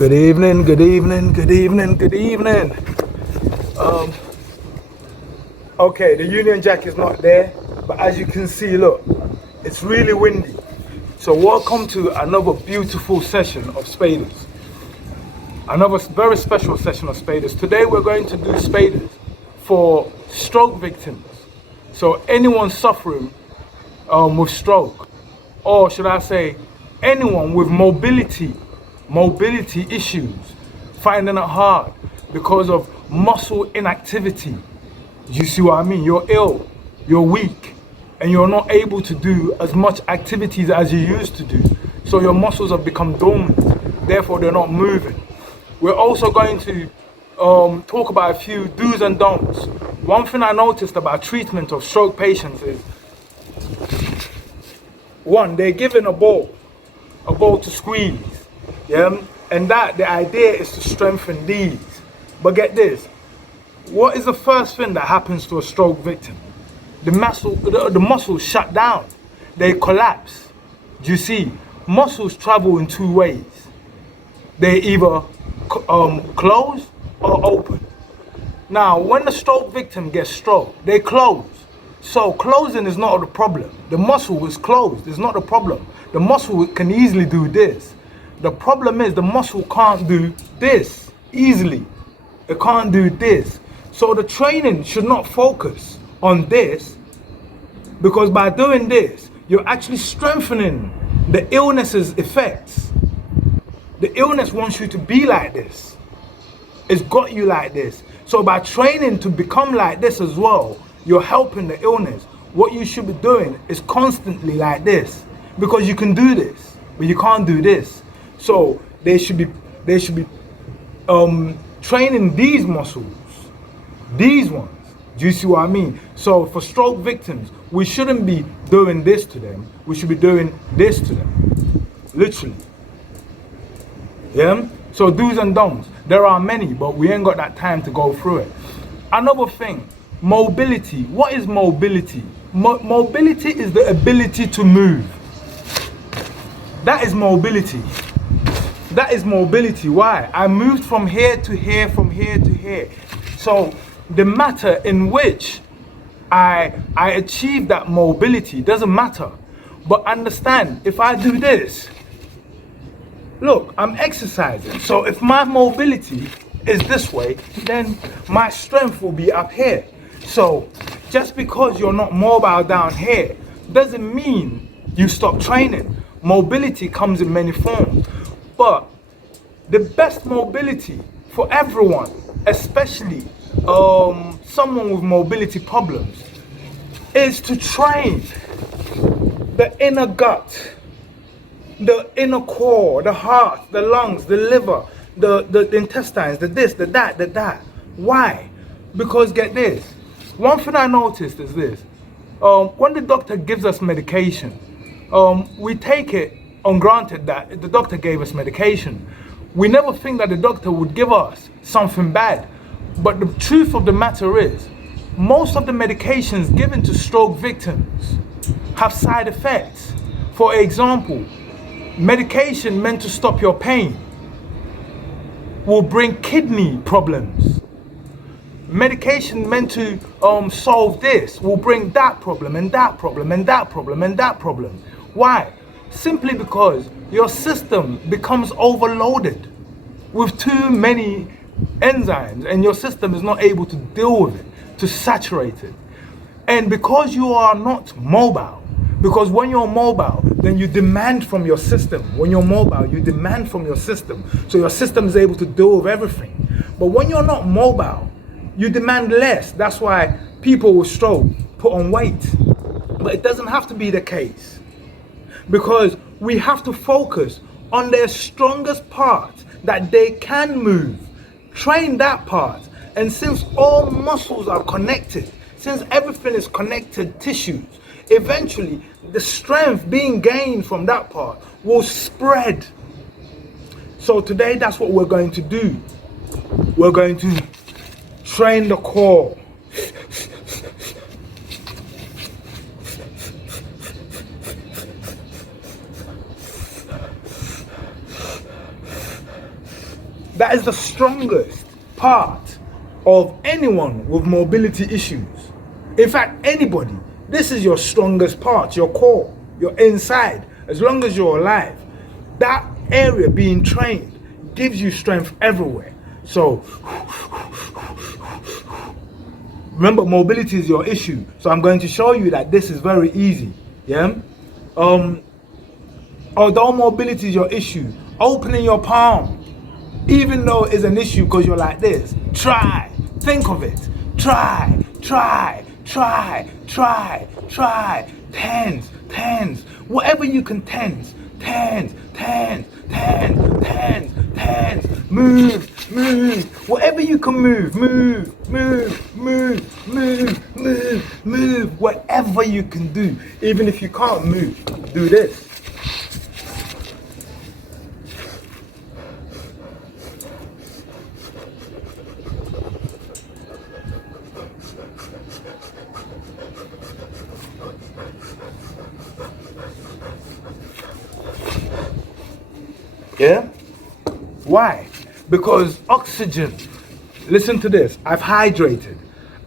Good evening, good evening, good evening, good evening. Okay, the Union Jack is not there, but as you can see, look, it's really windy. So welcome to another beautiful session of Spadas. Another very special session of Spadas. Today we're going to do Spadas for stroke victims. So anyone suffering with stroke, or should I say, anyone with mobility issues, finding it hard because of muscle inactivity. You see what I mean? You're ill, you're weak, and you're not able to do as much activities as you used to do. So your muscles have become dormant, therefore they're not moving. We're also going to talk about a few do's and don'ts. One thing I noticed about treatment of stroke patients is, one, they're given a ball to squeeze, yeah? And the idea is to strengthen these. But get this, what is the first thing that happens to a stroke victim? The muscles shut down, they collapse. Do you see? Muscles travel in two ways. They either close or open. Now, when the stroke victim gets stroke, they close. So closing is not the problem. The muscle is closed, it's not the problem. The muscle can easily do this. The problem is the muscle can't do this easily. It can't do this. So the training should not focus on this, because by doing this, you're actually strengthening the illness's effects. The illness wants you to be like this. It's got you like this. So by training to become like this as well, you're helping the illness. What you should be doing is constantly like this, because you can do this, but you can't do this. So they should be training these muscles, these ones. Do you see what I mean? So for stroke victims, we shouldn't be doing this to them. We should be doing this to them, literally. Yeah. So do's and don'ts. There are many, but we ain't got that time to go through it. Another thing. Mobility. What is mobility? Mobility is the ability to move. That is mobility. That is mobility. Why? I moved from here to here, from here to here. So the matter in which I achieve that mobility doesn't matter. But understand, if I do this, look, I'm exercising. So if my mobility is this way, then my strength will be up here. So just because you're not mobile down here doesn't mean you stop training. Mobility comes in many forms. But the best mobility for everyone, especially someone with mobility problems, is to train the inner gut, the inner core, the heart, the lungs, the liver, the intestines, the this, the that, the that. Why? Because get this. One thing I noticed is this. When the doctor gives us medication, we take it on granted that the doctor gave us medication. We never think that the doctor would give us something bad. But the truth of the matter is, most of the medications given to stroke victims have side effects. For example, medication meant to stop your pain will bring kidney problems. Medication meant to solve this will bring that problem and that problem and that problem and that problem. Why? Simply because your system becomes overloaded with too many enzymes and your system is not able to deal with it, to saturate it. And because you are not mobile, because when you're mobile, then you demand from your system. When you're mobile, you demand from your system. So your system is able to deal with everything. But when you're not mobile, you demand less. That's why people with stroke put on weight. But it doesn't have to be the case, because we have to focus on their strongest part that they can move. Train that part. And since all muscles are connected, since everything is connected tissues, eventually the strength being gained from that part will spread. So today that's what we're going to do. We're going to train the core. That is the strongest part of anyone with mobility issues. In fact, anybody. This is your strongest part, your core, your inside. As long as you're alive, that area being trained gives you strength everywhere. So remember, mobility is your issue. So I'm going to show you that this is very easy. Yeah. Although mobility is your issue, opening your palm, even though it's an issue because you're like this, try, think of it, try, tens, whatever you can tens, move, whatever you can move, whatever you can do. Even if you can't move, do this. Yeah? Why? Because oxygen, listen to this, I've hydrated,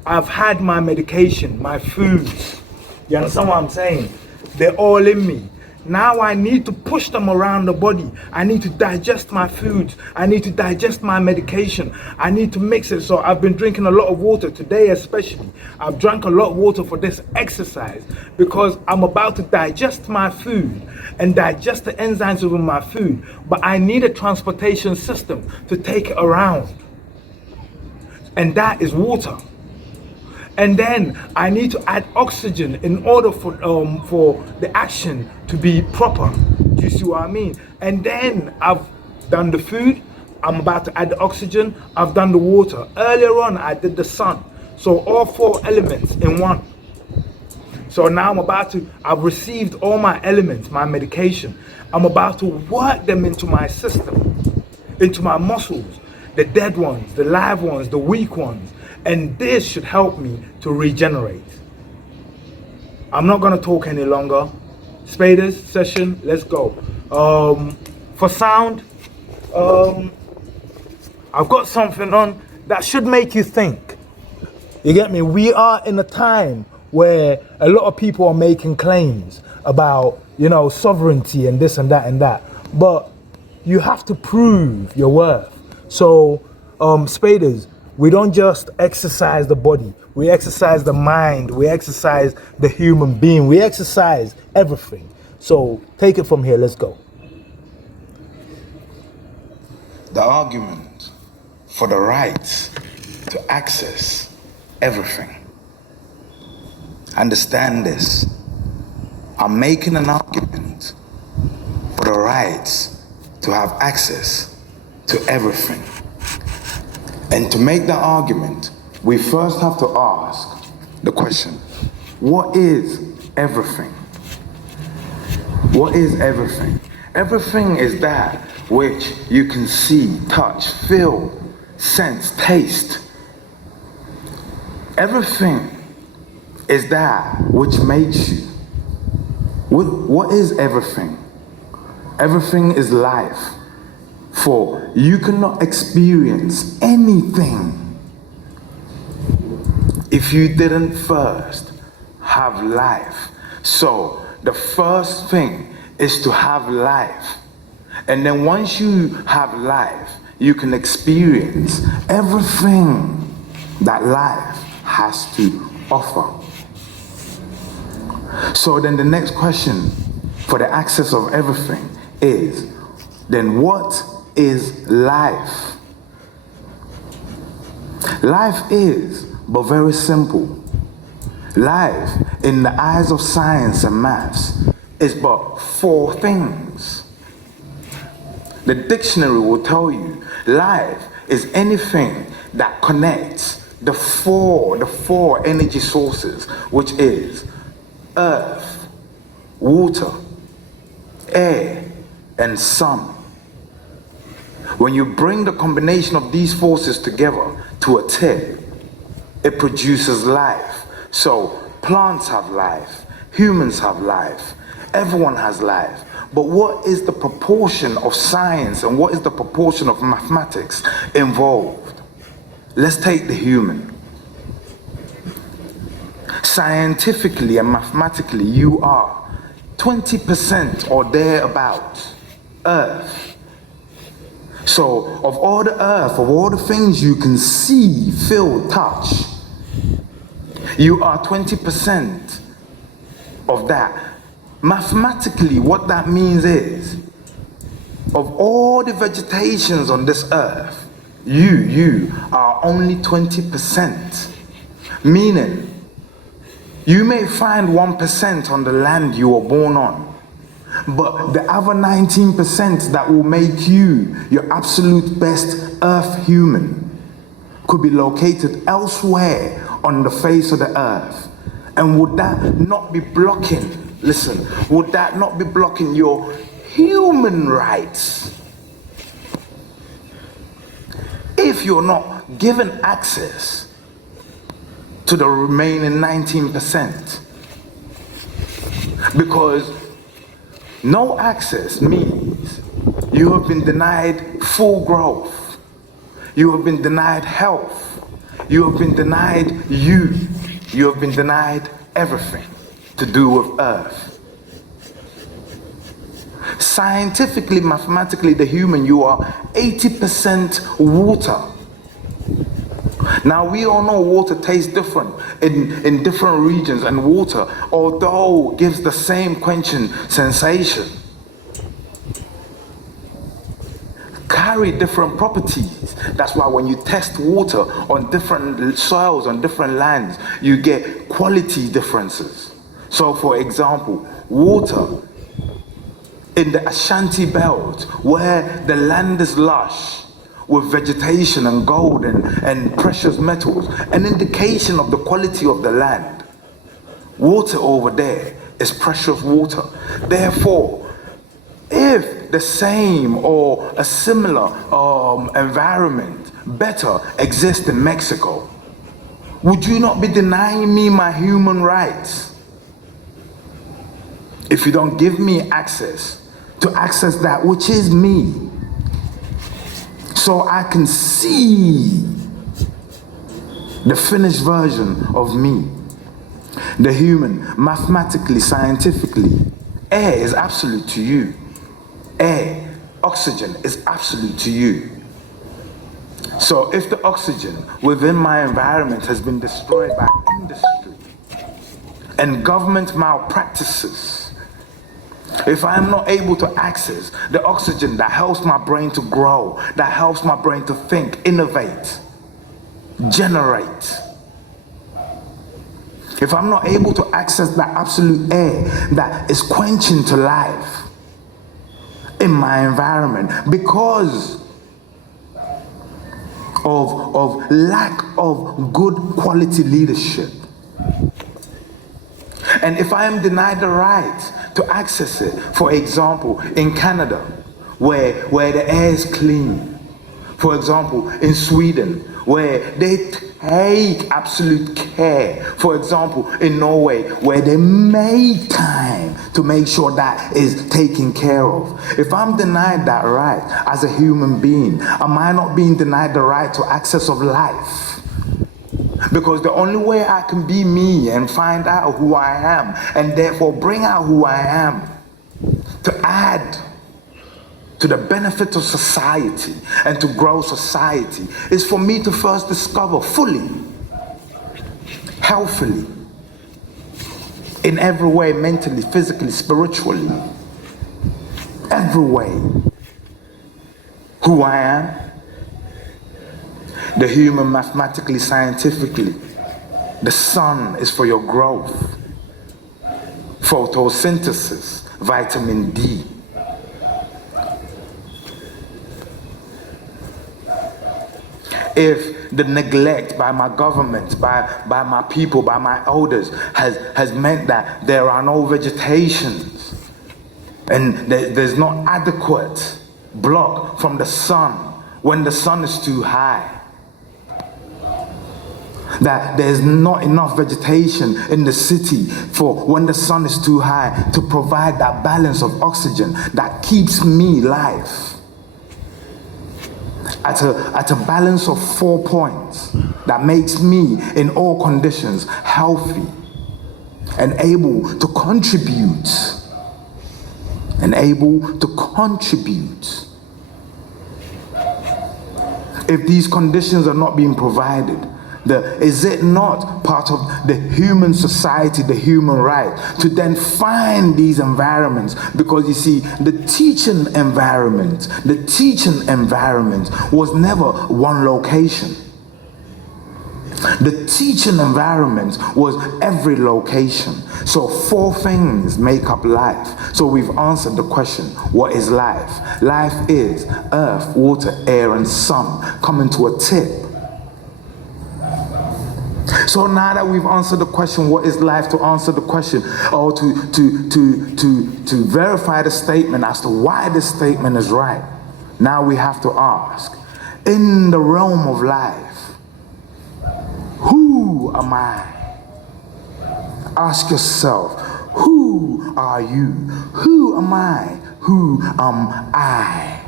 I've had my medication, my foods. You understand what I'm saying? They're all in me. Now I need to push them around the body. I need to digest my foods. I need to digest my medication. I need to mix it. So I've been drinking a lot of water today, especially. I've drank a lot of water for this exercise because I'm about to digest my food and digest the enzymes within my food. But I need a transportation system to take it around. And that is water. And then I need to add oxygen in order for the action to be proper. Do you see what I mean? And then I've done the food, I'm about to add the oxygen, I've done the water. Earlier on I did the sun. So all 4 elements in one. So now I've received all my elements, my medication. I'm about to work them into my system, into my muscles, the dead ones, the live ones, the weak ones. And this should help me to regenerate. I'm not going to talk any longer. Spadas session, let's go. For sound, I've got something on that should make you think. You get me? We are in a time where a lot of people are making claims about, sovereignty and this and that and that. But you have to prove your worth. So, Spadas, we don't just exercise the body, we exercise the mind, we exercise the human being, we exercise everything. So take it from here, let's go. The argument for the right to access everything. Understand this. I'm making an argument for the right to have access to everything. And to make that argument, we first have to ask the question, what is everything? What is everything? Everything is that which you can see, touch, feel, sense, taste. Everything is that which makes you. What is everything? Everything is life. For you cannot experience anything if you didn't first have life. So the first thing is to have life. And then once you have life, you can experience everything that life has to offer. So then the next question for the access of everything is, then what is life? Life is but very simple. Life, in the eyes of science and maths, is but 4 things. The dictionary will tell you life is anything that connects the four energy sources, which is earth, water, air, and sun. When you bring the combination of these forces together to a tip, it produces life. So plants have life, humans have life, everyone has life. But what is the proportion of science and what is the proportion of mathematics involved? Let's take the human. Scientifically and mathematically, you are 20% or thereabouts Earth. So, of all the Earth, of all the things you can see, feel, touch, you are 20% of that. Mathematically, what that means is, of all the vegetations on this Earth, you are only 20%. Meaning, you may find 1% on the land you were born on, but the other 19% that will make you your absolute best Earth human could be located elsewhere on the face of the Earth. And would that not be blocking, listen, would that not be blocking your human rights? If you're not given access to the remaining 19%. Because no access means you have been denied full growth. You have been denied health. You have been denied you. You have been denied everything to do with Earth. Scientifically, mathematically, the human, you are 80% water. Now, we all know water tastes different in different regions, and water, although gives the same quenching sensation, carry different properties. That's why when you test water on different soils, on different lands, you get quality differences. So, for example, water in the Ashanti belt, where the land is lush, with vegetation and gold and precious metals, an indication of the quality of the land. Water over there is precious water. Therefore, if the same or a similar environment better exists in Mexico, would you not be denying me my human rights? If you don't give me access to access that which is me, so I can see the finished version of me. The human, mathematically, scientifically, air is absolute to you. Air, oxygen is absolute to you. So if the oxygen within my environment has been destroyed by industry and government malpractices, if I am not able to access the oxygen that helps my brain to grow, that helps my brain to think, innovate, generate, if I'm not able to access that absolute air that is quenching to life in my environment because of lack of good quality leadership, and if I am denied the right to access it, for example, in Canada, where the air is clean, for example, in Sweden, where they take absolute care, for example, in Norway, where they make time to make sure that is taken care of. If I'm denied that right as a human being, am I not being denied the right to access of life? Because the only way I can be me and find out who I am, and therefore bring out who I am, to add to the benefit of society and to grow society, is for me to first discover fully, healthily, in every way, mentally, physically, spiritually, every way, who I am. The human, mathematically, scientifically, the sun is for your growth, photosynthesis, vitamin D. If the neglect by my government, by my people, by my elders has meant that there are no vegetations and there's not adequate block from the sun when the sun is too high, That there's not enough vegetation in the city for when the sun is too high to provide that balance of oxygen that keeps me alive. At a balance of 4 points that makes me in all conditions healthy and able to contribute. If these conditions are not being provided, is it not part of the human society, the human right, to then find these environments? Because you see, the teaching environment was never one location. The teaching environment was every location. So 4 things make up life. So we've answered the question, what is life? Life is earth, water, air, and sun coming to a tip. So now that we've answered the question, what is life, to answer the question, or to verify the statement as to why this statement is right, now we have to ask, in the realm of life, who am I? Ask yourself, who are you? Who am I? Who am I?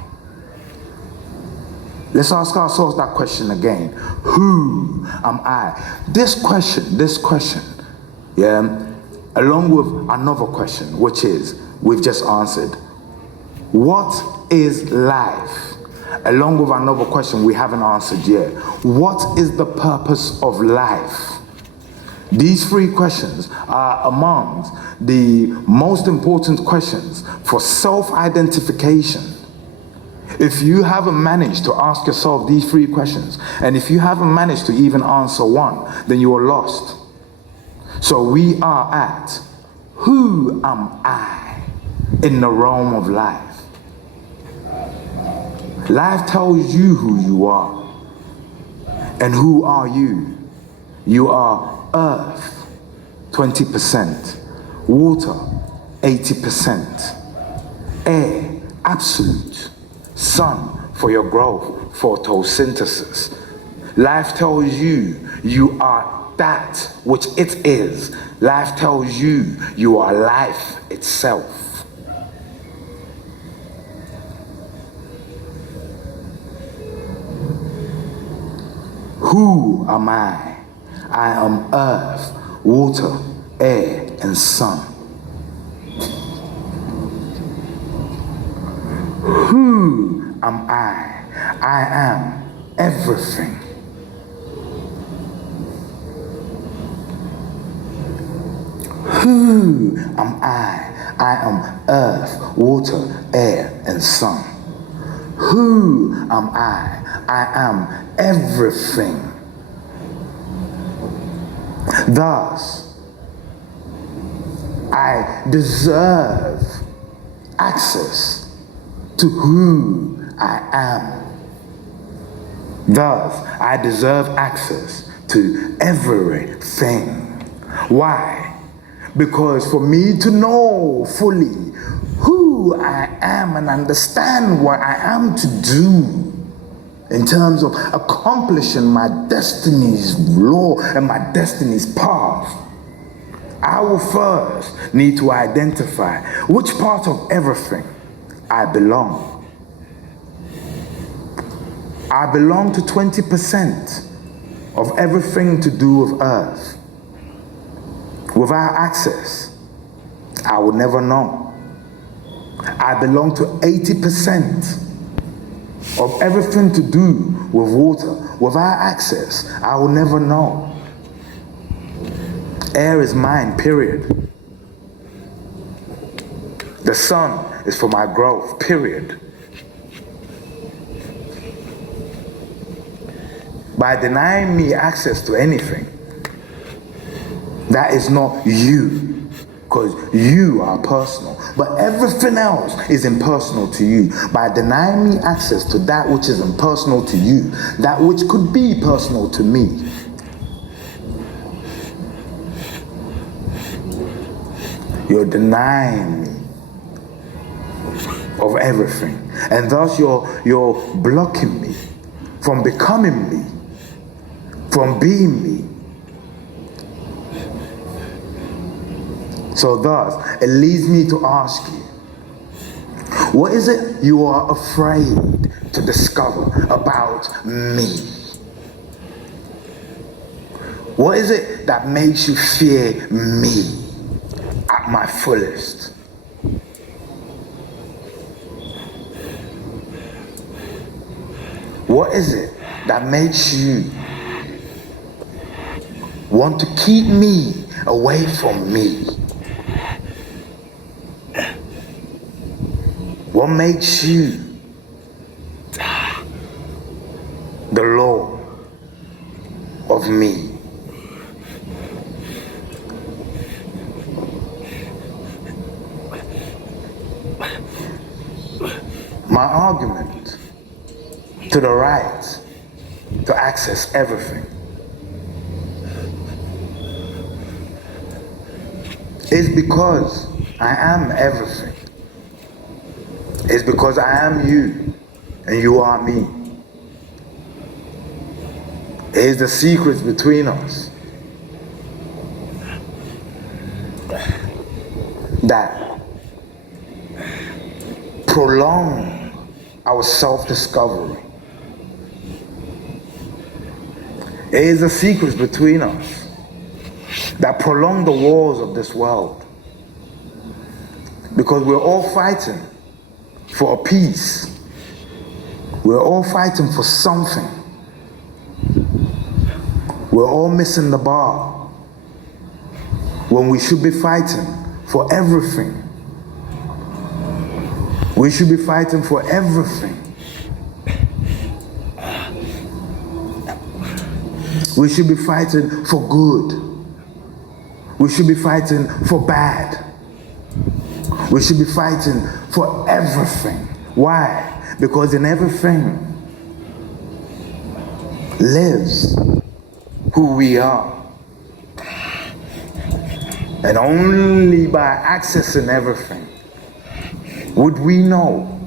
Let's ask ourselves that question again. Who am I? This question, along with another question, which is, we've just answered, what is life? Along with another question we haven't answered yet. What is the purpose of life? These 3 questions are among the most important questions for self-identification. If you haven't managed to ask yourself these 3 questions, and if you haven't managed to even answer one, then you are lost. So we are at, who am I in the realm of life? Life tells you who you are. And who are you? You are earth, 20%, water, 80%, air, absolute, sun for your growth, photosynthesis. Life tells you you are that which it is. Life tells you you are life itself. Who am I? I am earth, water, air, and sun. Who am I? I am everything. Who am I? I am earth, water, air, and sun. Who am I? I am everything. Thus, I deserve access to who I am. Thus, I deserve access to everything. Why? Because for me to know fully who I am and understand what I am to do in terms of accomplishing my destiny's law and my destiny's path, I will first need to identify which part of everything I belong. I belong to 20% of everything to do with earth. Without access, I would never know. I belong to 80% of everything to do with water. Without access, I will never know. Air is mine, period. The sun is for my growth, period. By denying me access to anything, that is not you, because you are personal. But everything else is impersonal to you. By denying me access to that which is impersonal to you, that which could be personal to me, you're denying me of everything. And thus you're blocking me from becoming me, from being me, So thus, it leads me to ask you, what is it you are afraid to discover about me? What is it that makes you fear me at my fullest? What is it that makes you want to keep me away from me? What makes you the Lord of me? My argument to the right to access everything is because I am everything. It's because I am you and you are me. It is the secrets between us that prolong our self-discovery. It is the secrets between us that prolong the wars of this world, because we're all fighting for a peace. We're all fighting for something. We're all missing the bar when we should be fighting for everything. We should be fighting for everything. We should be fighting for good. We should be fighting for bad. We should be fighting for everything. Why? Because in everything lives who we are. And only by accessing everything would we know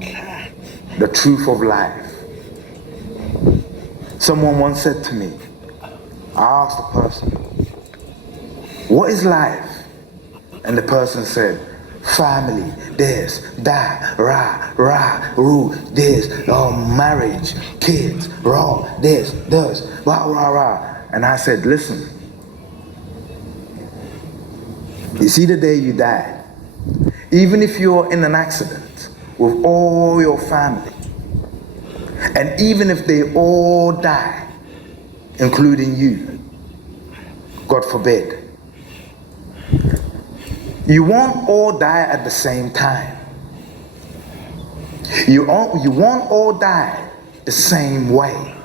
the truth of life. Someone once said to me, I asked the person, what is life? And the person said, family, this, that, rah, rah, roo, this, marriage, kids, raw, this, rah, rah, rah. And I said, listen, you see the day you die, even if you're in an accident with all your family, and even if they all die, including you, God forbid, you won't all die at the same time. You won't all die the same way.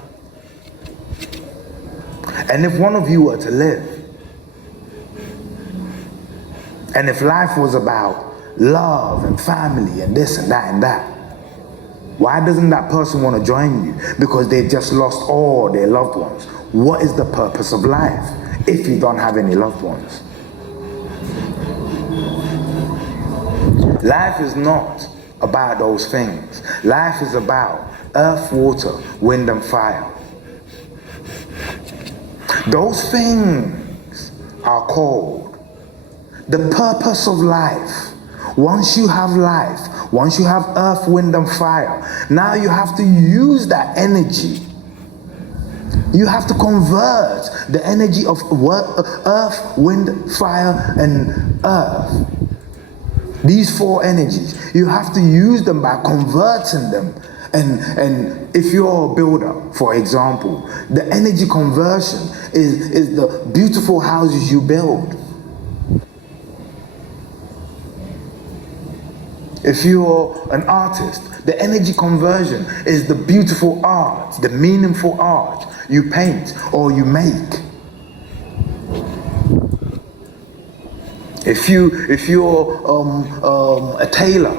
And if one of you were to live, and if life was about love and family and this and that and that, why doesn't that person want to join you? Because they just lost all their loved ones. What is the purpose of life if you don't have any loved ones? Life is not about those things. Life is about earth, water, wind, and fire. Those things are called the purpose of life. Once you have life, once you have earth, wind, and fire, now you have to use that energy. You have to convert the energy of earth, wind, fire, and earth. These four energies, you have to use them by converting them. And if you're a builder, for example, the energy conversion is the beautiful houses you build. If you're an artist, the energy conversion is the beautiful art, the meaningful art you paint or you make. If you're a tailor,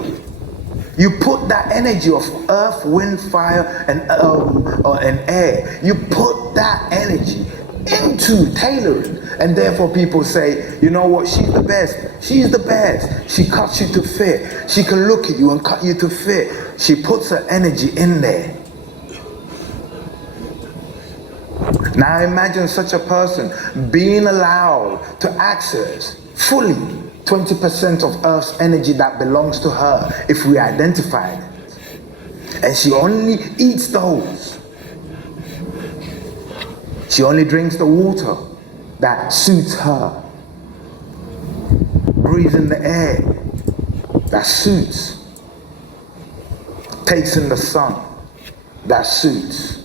you put that energy of earth, wind, fire, and air. You put that energy into tailoring, and therefore people say, you know what? She's the best. She's the best. She cuts you to fit. She can look at you and cut you to fit. She puts her energy in there. Now imagine such a person being allowed to access fully 20% of Earth's energy that belongs to her if we identified it. And she only eats those. She only drinks the water that suits her. Breathes in the air that suits. Takes in the sun that suits.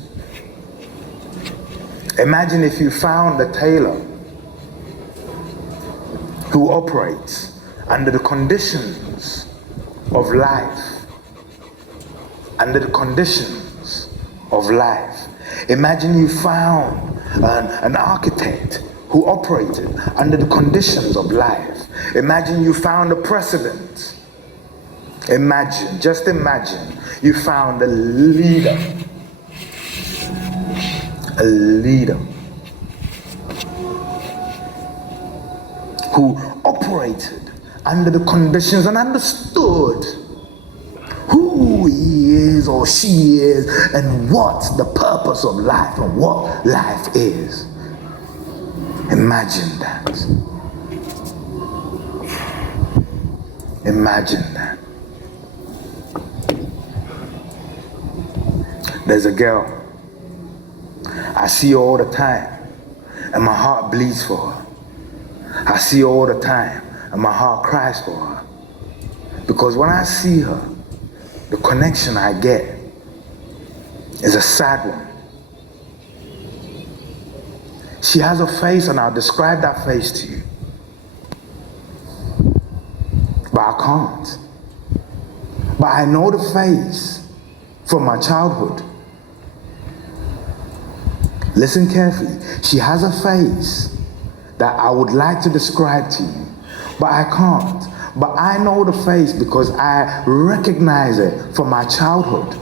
Imagine if you found a tailor who operates under the conditions of life. Under the conditions of life. Imagine you found an architect who operated under the conditions of life. Imagine you found a president. Imagine, just imagine, you found a leader. A leader who operated under the conditions and understood who he is or she is and what the purpose of life and what life is. Imagine that. Imagine that. There's a girl. I see her all the time and my heart bleeds for her. I see her all the time and my heart cries for her. Because when I see her, the connection I get is a sad one. She has a face, and I'll describe that face to you. But I can't. But I know the face from my childhood. Listen carefully. She has a face that I would like to describe to you, but I can't. But I know the face because I recognize it from my childhood.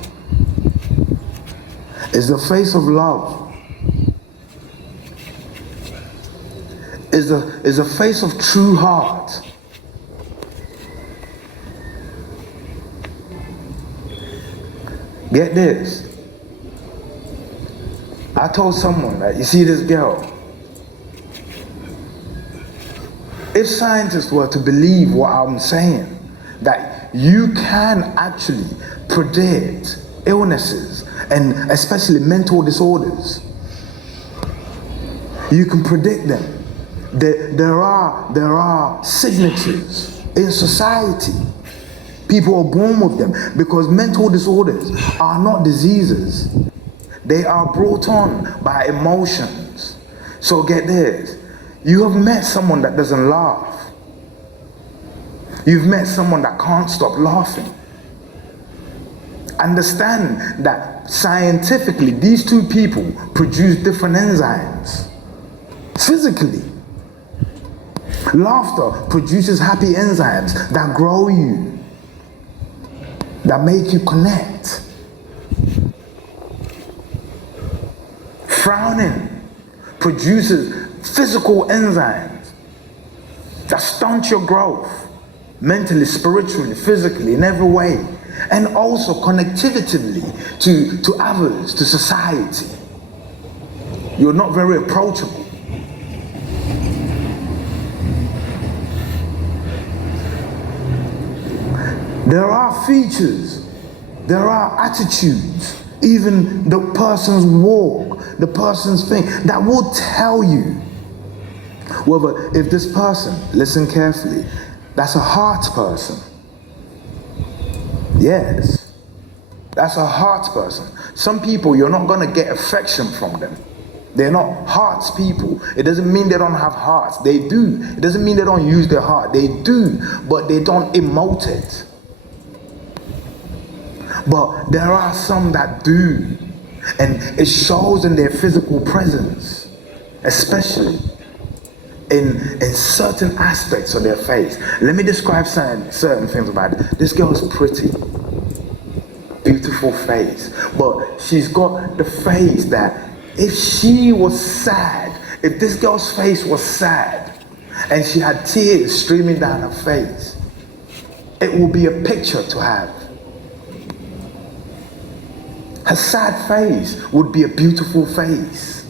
It's the face of love. Is a face of true heart. Get this. I told someone that, you see this girl, if scientists were to believe what I'm saying, that you can actually predict illnesses and especially mental disorders, you can predict them. There are signatures in society. People are born with them because mental disorders are not diseases. They are brought on by emotions. So get this. You have met someone that doesn't laugh. You've met someone that can't stop laughing. Understand that scientifically these two people produce different enzymes. Physically. Laughter produces happy enzymes that grow you, that make you connect. Frowning produces physical enzymes that stunt your growth, mentally, spiritually, physically, in every way, and also connectively to others, to society. You're not very approachable. There are features, there are attitudes, even the person's walk, the person's thing, that will tell you whether, if this person, listen carefully, that's a heart person. Yes, that's a heart person. Some people, you're not going to get affection from them. They're not hearts people. It doesn't mean they don't have hearts. They do. It doesn't mean they don't use their heart. They do, but they don't emote it. But there are some that do, and it shows in their physical presence, especially in certain aspects of their face. Let me describe certain things about it. This girl is pretty, beautiful face, but she's got the face that if she was sad, if this girl's face was sad, and she had tears streaming down her face, it would be a picture to have. Her sad face would be a beautiful face.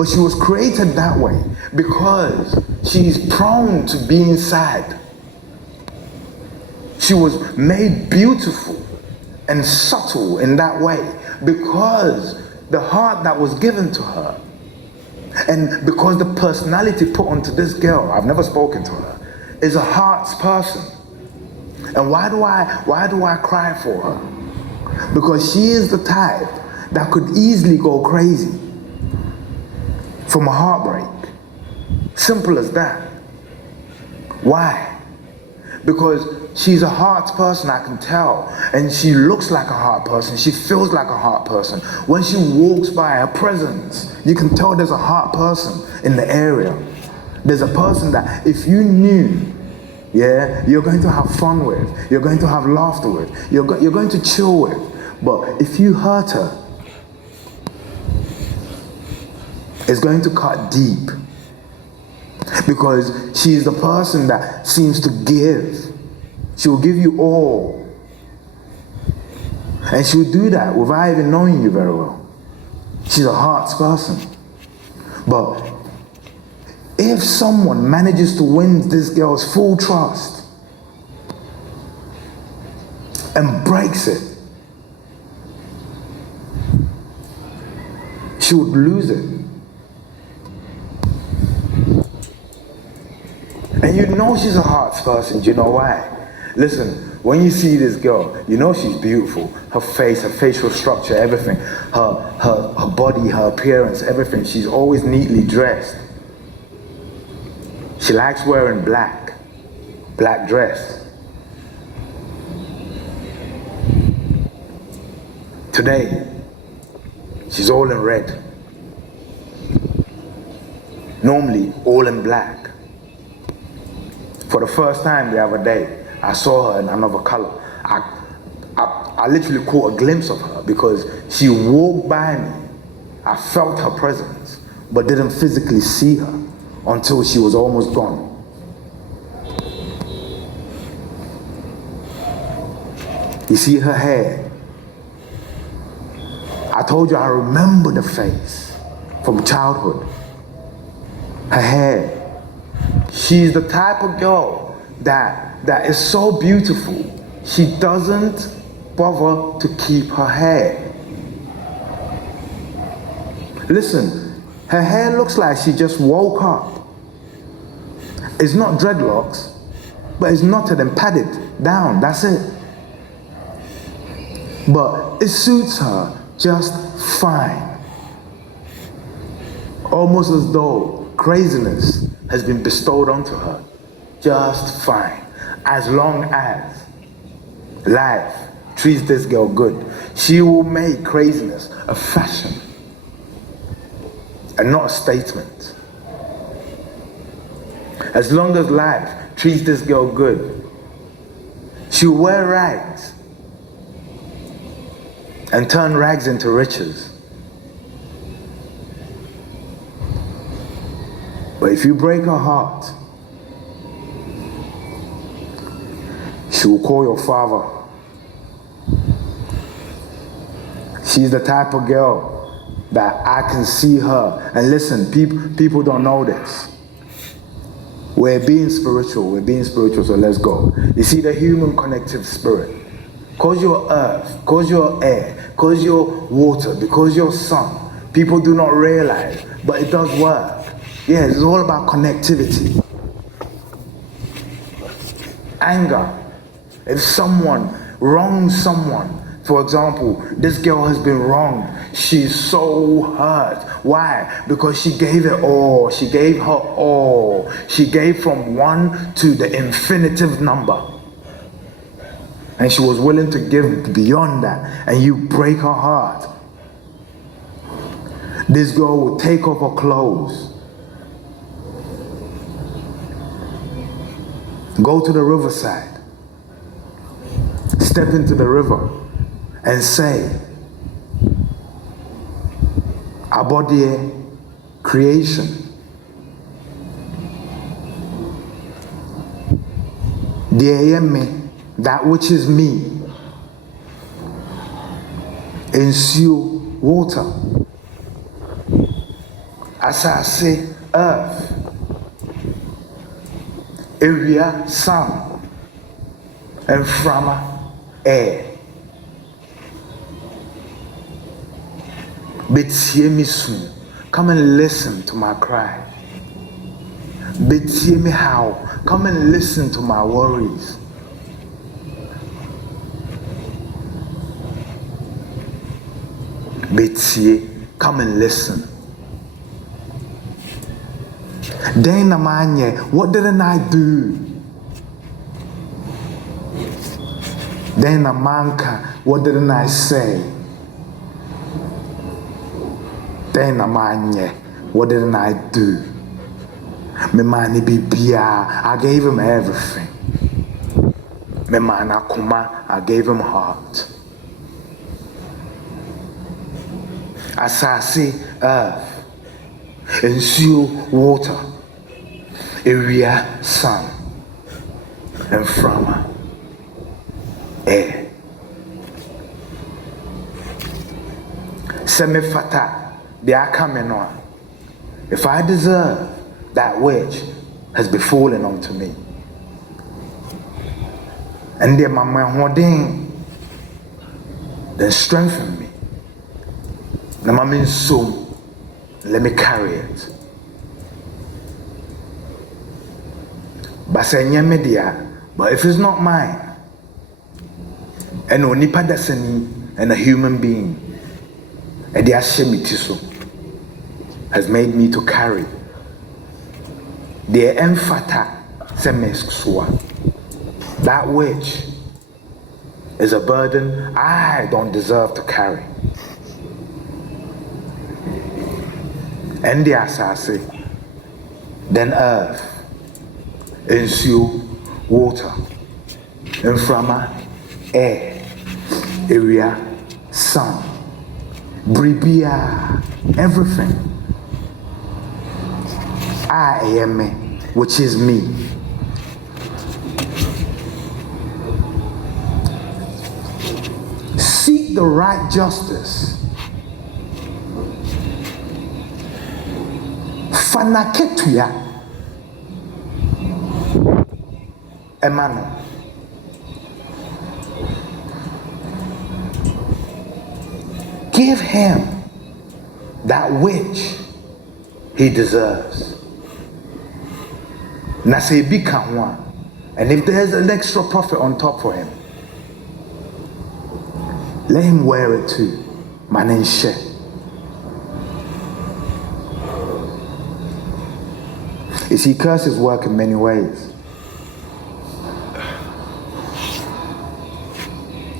But she was created that way because she's prone to being sad. She was made beautiful and subtle in that way because the heart that was given to her, and because the personality put onto this girl, I've never spoken to her, is a heart's person. And why do I cry for her? Because she is the type that could easily go crazy from a heartbreak. Simple as that. Why? Because she's a heart person, I can tell. And she looks like a heart person. She feels like a heart person. When she walks by, her presence, you can tell there's a heart person in the area. There's a person that if you knew, yeah, you're going to have fun with, you're going to have laughter with, you're going to chill with. But if you hurt her, it's going to cut deep. Because she's the person that seems to give. She will give you all. And she'll do that without even knowing you very well. She's a heart's person. But if someone manages to win this girl's full trust and breaks it, she would lose it. And you know she's a heart's person. Do you know why? Listen, when you see this girl, you know she's beautiful. Her face, her facial structure, everything. Her body, her appearance, everything. She's always neatly dressed. She likes wearing black dress. Today, she's all in red. Normally, all in black. For the first time the other day, I saw her in another color. I literally caught a glimpse of her because she walked by me. I felt her presence, but didn't physically see her until she was almost gone. You see her hair? I told you I remember the face from childhood. Her hair. She's the type of girl that is so beautiful, she doesn't bother to keep her hair. Listen, her hair looks like she just woke up. It's not dreadlocks, but it's knotted and padded down, that's it. But it suits her just fine. Almost as though craziness has been bestowed onto her. Just fine. As long as life treats this girl good, she will make craziness a fashion and not a statement. As long as life treats this girl good, she'll wear rags and turn rags into riches. But if you break her heart, she will call your father. She's the type of girl that I can see her. And listen, people don't know this. We're being spiritual, so let's go. You see the human connective spirit. Because you're earth, because you're air, because you're water, because you're sun. People do not realize, but it does work. Yeah, it's all about connectivity. Anger. If someone wrongs someone, for example, this girl has been wronged. She's so hurt. Why? Because she gave it all. She gave her all. She gave from 1 to the infinitive number. And she was willing to give beyond that. And you break her heart. This girl will take off her clothes. Go to the riverside. Step into the river and say, Abodie creation. Dear me, that which is me. Ensue water. asase, earth, area, sun, and frama, air. Betie me soon. Come and listen to my cry. Betie me how. Come and listen to my worries. Betie, come and listen. Then amanye, what didn't I do? Then amanka, what didn't I say? Then amanye, what didn't I do? Me mani bibia, I gave him everything. Me mana kuma, I gave him heart. Asase, earth, ensue, water, area, sun, and frama, air. Semifata, they are coming on. If I deserve that which has befallen unto me, and then my holding, then strengthen me. Now my mean so, let me carry it. But say media, but if it's not mine, and only padasani and a human being, and the ashemitiso has made me to carry the emphata semesksua, that which is a burden I don't deserve to carry. And the asase, then earth, ensue, water, inframa, air, area, sun, bribia, everything. I am me, which is me. Seek the right justice. Fanaketuya Emmanuel. Give him that which he deserves. Nasebi can one. And if there's an extra profit on top for him, let him wear it too. Manenshe. You see, curses work in many ways.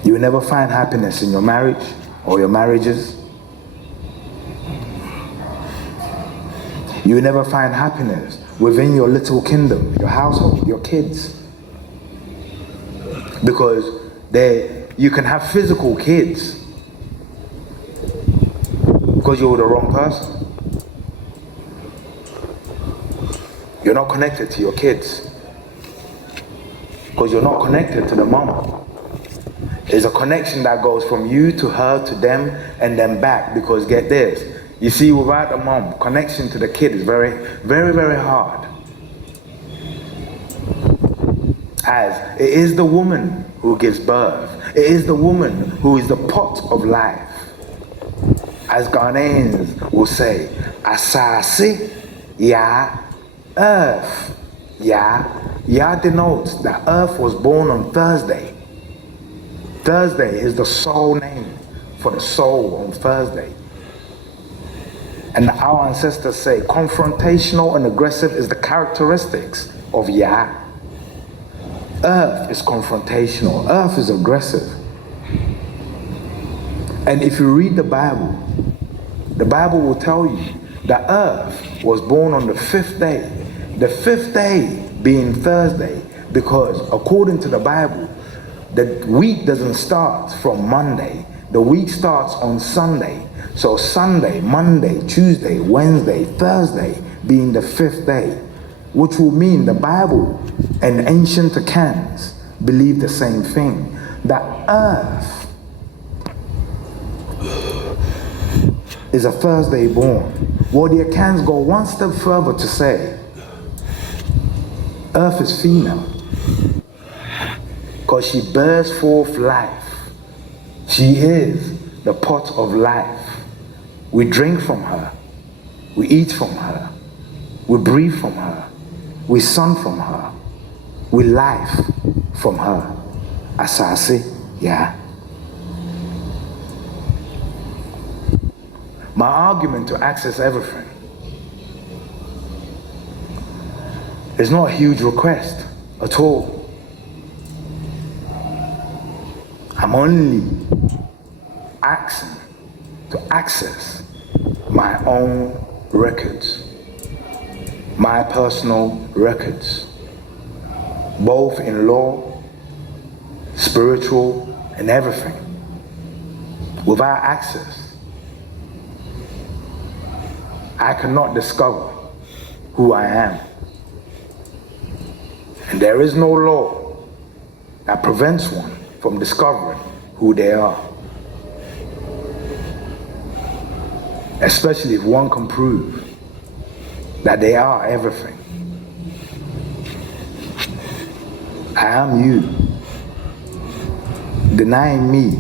You will never find happiness in your marriage or your marriages. You will never find happiness within your little kingdom, your household, your kids. Because you can have physical kids because you're the wrong person. You're not connected to your kids because you're not connected to the mom. There's a connection that goes from you to her, to them, and then back, because get this. You see, without the mom, connection to the kid is very, very, very hard. As it is the woman who gives birth. It is the woman who is the pot of life. As Ghanaians will say, asase, ya, earth. Ya denotes that earth was born on Thursday. Thursday is the soul name for the soul on Thursday. And our ancestors say confrontational and aggressive is the characteristics of Ya. Earth is confrontational. Earth is aggressive. And if you read the Bible will tell you that earth was born on the 5th day. The 5th day being Thursday, because according to the Bible, the week doesn't start from Monday. The week starts on Sunday. So Sunday, Monday, Tuesday, Wednesday, Thursday being the 5th day, which will mean the Bible and ancient accounts believe the same thing, that earth is a Thursday born. Well, the accounts go one step further to say, Earth is female, because she bears forth life. She is the pot of life. We drink from her. We eat from her. We breathe from her. We sun from her. We life from her. Asase, yeah. My argument to access everything is not a huge request at all. I'm only asking to access my own records, my personal records, both in law, spiritual, and everything. Without access, I cannot discover who I am. And there is no law that prevents one from discovering who they are. Especially if one can prove that they are everything. I am you. Denying me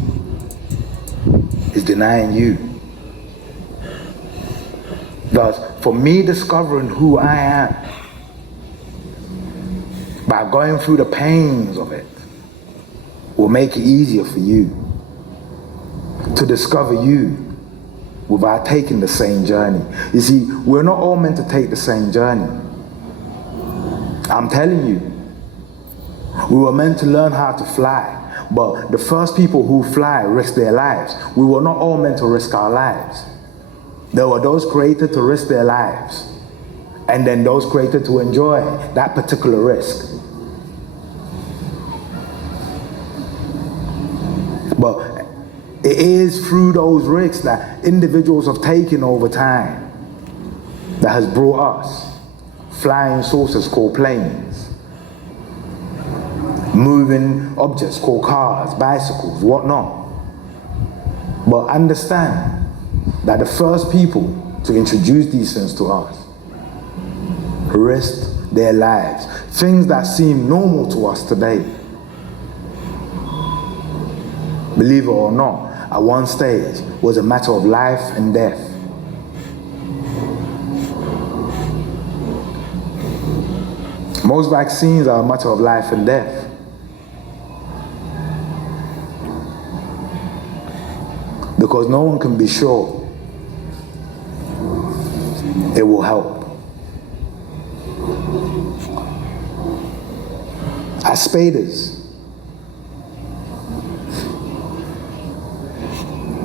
is denying you. Thus, for me discovering who I am by going through the pains of it will make it easier for you to discover you without taking the same journey. You see, we're not all meant to take the same journey. I'm telling you, we were meant to learn how to fly, but the first people who fly risk their lives. We were not all meant to risk our lives. There were those created to risk their lives, and then those created to enjoy that particular risk. But it is through those risks that individuals have taken over time that has brought us flying saucers called planes, moving objects called cars, bicycles, whatnot. But understand that the first people to introduce these things to us risked their lives. Things that seem normal to us today, believe it or not, at one stage was a matter of life and death. Most vaccines are a matter of life and death. Because no one can be sure it will help. At Spadas,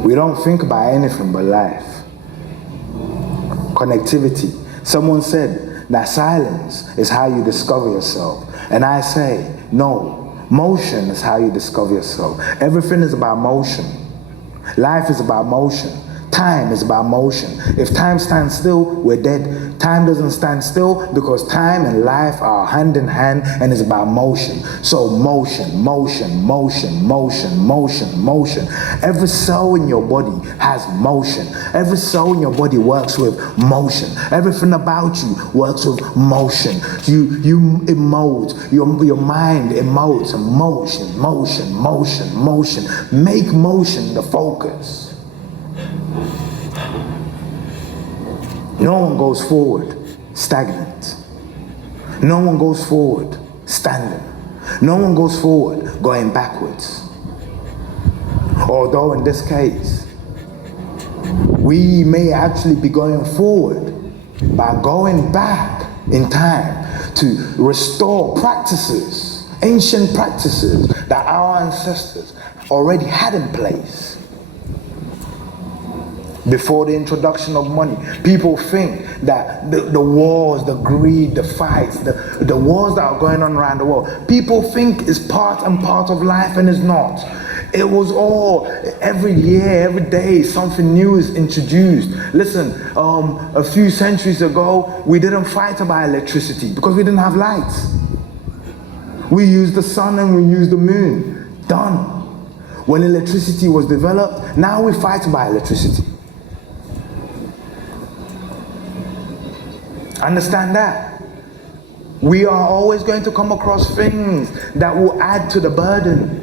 we don't think about anything but life. Connectivity. Someone said that silence is how you discover yourself. And I say, no, motion is how you discover yourself. Everything is about motion. Life is about motion. Time is about motion. If time stands still, we're dead. Time doesn't stand still because time and life are hand in hand and it's about motion. So motion, motion, motion, motion, motion, motion. Every cell in your body has motion. Every cell in your body works with motion. Everything about you works with motion. You emote. Your mind emotes. Motion, motion, motion, motion. Make motion the focus. No one goes forward stagnant. No one goes forward standing. No one goes forward going backwards. Although in this case, we may actually be going forward by going back in time to restore practices, ancient practices that our ancestors already had in place. Before the introduction of money, people think that the wars, the greed, the fights, the wars that are going on around the world, people think is part and part of life, and it's not. It was all, every year, every day, something new is introduced. Listen, a few centuries ago, we didn't fight about electricity because we didn't have lights. We used the sun and we used the moon. Done. When electricity was developed, now we fight about electricity. Understand that? We are always going to come across things that will add to the burden.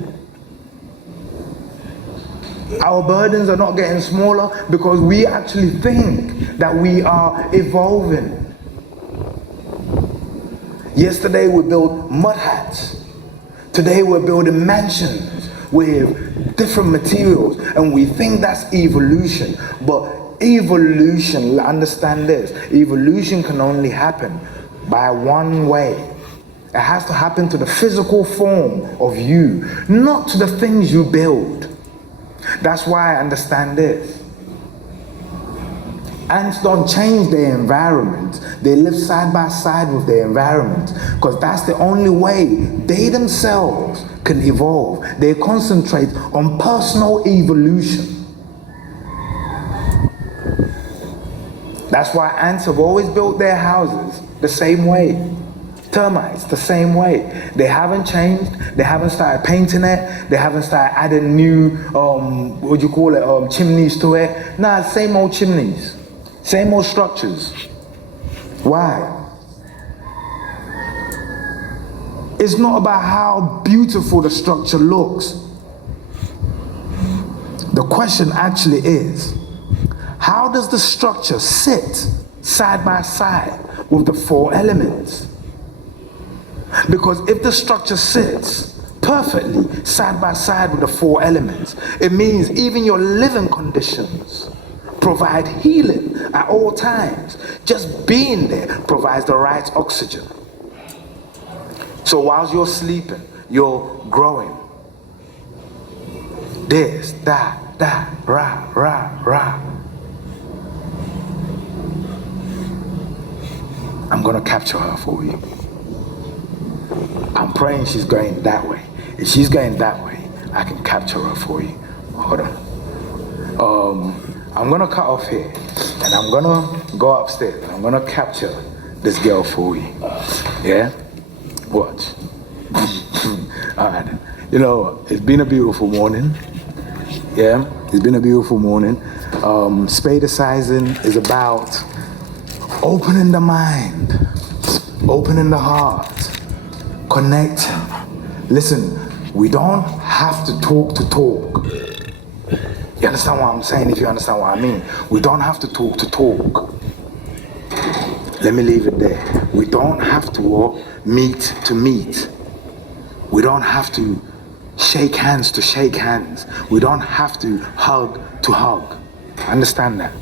Our burdens are not getting smaller because we actually think that we are evolving. Yesterday we built mud huts. Today we're building mansions with different materials, and we think that's evolution. But evolution, understand this, evolution can only happen by one way. It has to happen to the physical form of you, not to the things you build. That's why I understand this. Ants don't change their environment. They live side by side with their environment because that's the only way they themselves can evolve. They concentrate on personal evolution. That's why ants have always built their houses the same way. Termites, the same way. They haven't changed. They haven't started painting it. They haven't started adding new, chimneys to it. Nah, same old chimneys. Same old structures. Why? It's not about how beautiful the structure looks. The question actually is, how does the structure sit side by side with the four elements? Because if the structure sits perfectly side by side with the four elements, it means even your living conditions provide healing at all times. Just being there provides the right oxygen. So whilst you're sleeping, you're growing. This, that, rah. I'm gonna capture her for you. I'm praying she's going that way. If she's going that way, I can capture her for you. Hold on. I'm gonna cut off here, and I'm gonna go upstairs, and I'm gonna capture this girl for you. Yeah? Watch. Alright. You know, it's been a beautiful morning. Yeah? It's been a beautiful morning. Spadasizing is about opening the mind, opening the heart, connect. Listen, we don't have to talk. You understand what I'm saying? If you understand what I mean, we don't have to talk. Let me leave it there. We don't have to walk meet to meet. We don't have to shake hands to shake hands. We don't have to hug to hug. Understand that?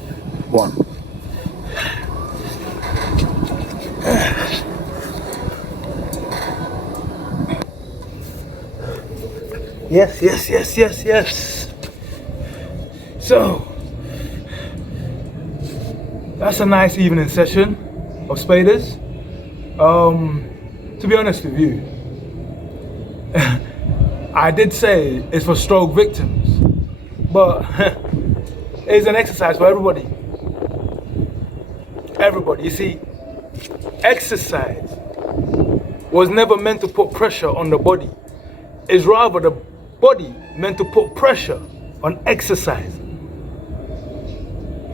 One. Yes. So, that's a nice evening session of Spadas. To be honest with you, I did say it's for stroke victims, but it's an exercise for everybody. You see, exercise was never meant to put pressure on the body. It's rather the body meant to put pressure on exercise.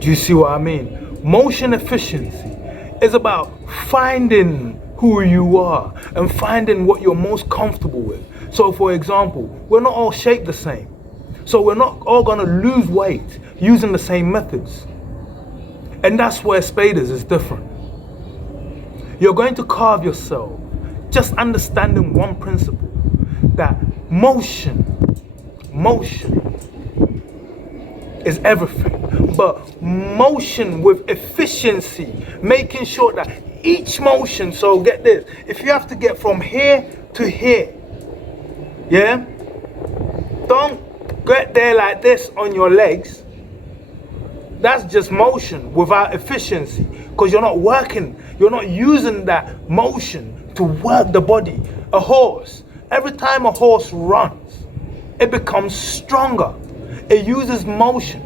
Do you see what I mean? Motion efficiency is about finding who you are and finding what you're most comfortable with. So for example, we're not all shaped the same. So we're not all gonna lose weight using the same methods. And that's where Spadas is different. You're going to carve yourself just understanding one principle, that motion is everything, but motion with efficiency, making sure that each motion, so get this, if you have to get from here to here, yeah, don't get there like this on your legs. That's just motion without efficiency, because you're not working, you're not using that motion to work the body. A horse, every time a horse runs, it becomes stronger. It uses motion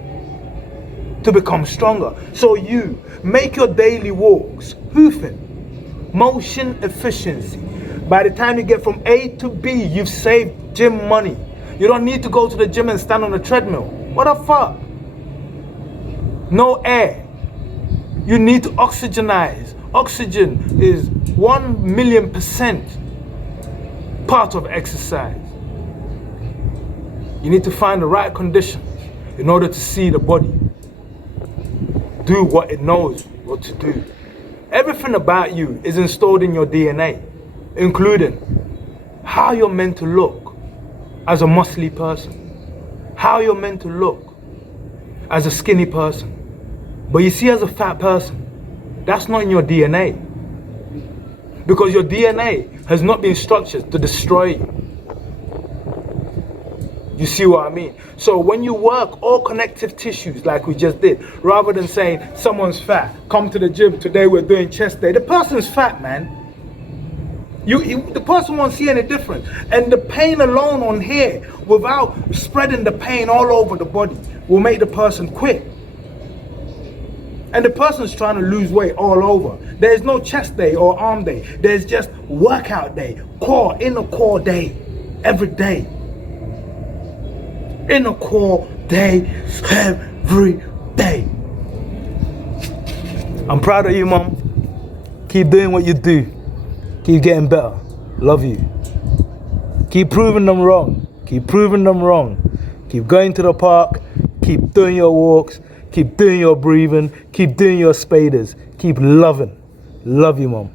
to become stronger. So you make your daily walks hoofing, motion efficiency. By the time you get from A to B, you've saved gym money. You don't need to go to the gym and stand on the treadmill. What the fuck? No air. You need to oxygenize Oxygen is 1,000,000% part of exercise. You need to find the right conditions in order to see the body do what it knows what to do. Everything about you is installed in your DNA, including how you're meant to look as a muscly person, how you're meant to look as a skinny person. But you see, as a fat person, that's not in your DNA, because your DNA has not been structured to destroy you. You see what I mean? So when you work all connective tissues like we just did, rather than saying someone's fat, come to the gym, today we're doing chest day, the person's fat, man. The person won't see any difference. And the pain alone on here, without spreading the pain all over the body, will make the person quit. And the person's trying to lose weight all over. There's no chest day or arm day. There's just workout day, core, inner core day, every day. Inner core day, every day. I'm proud of you, Mom. Keep doing what you do. Keep getting better. Love you. Keep proving them wrong. Keep proving them wrong. Keep going to the park. Keep doing your walks. Keep doing your breathing. Keep doing your Spadas. Keep loving. Love you, Mom.